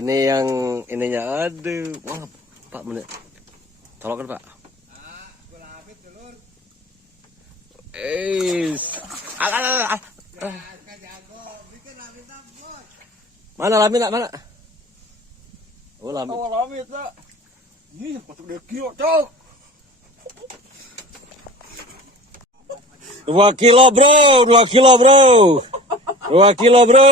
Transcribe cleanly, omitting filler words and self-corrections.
ini yang ininya, aduh, wah, Pak, tolongkan Pak. Mana lamit mana? Oh lamit. Oh lamit lah. Ini masuk dia kilo cok. 2 kilo bro, 2 kilo bro, 2 kilo bro.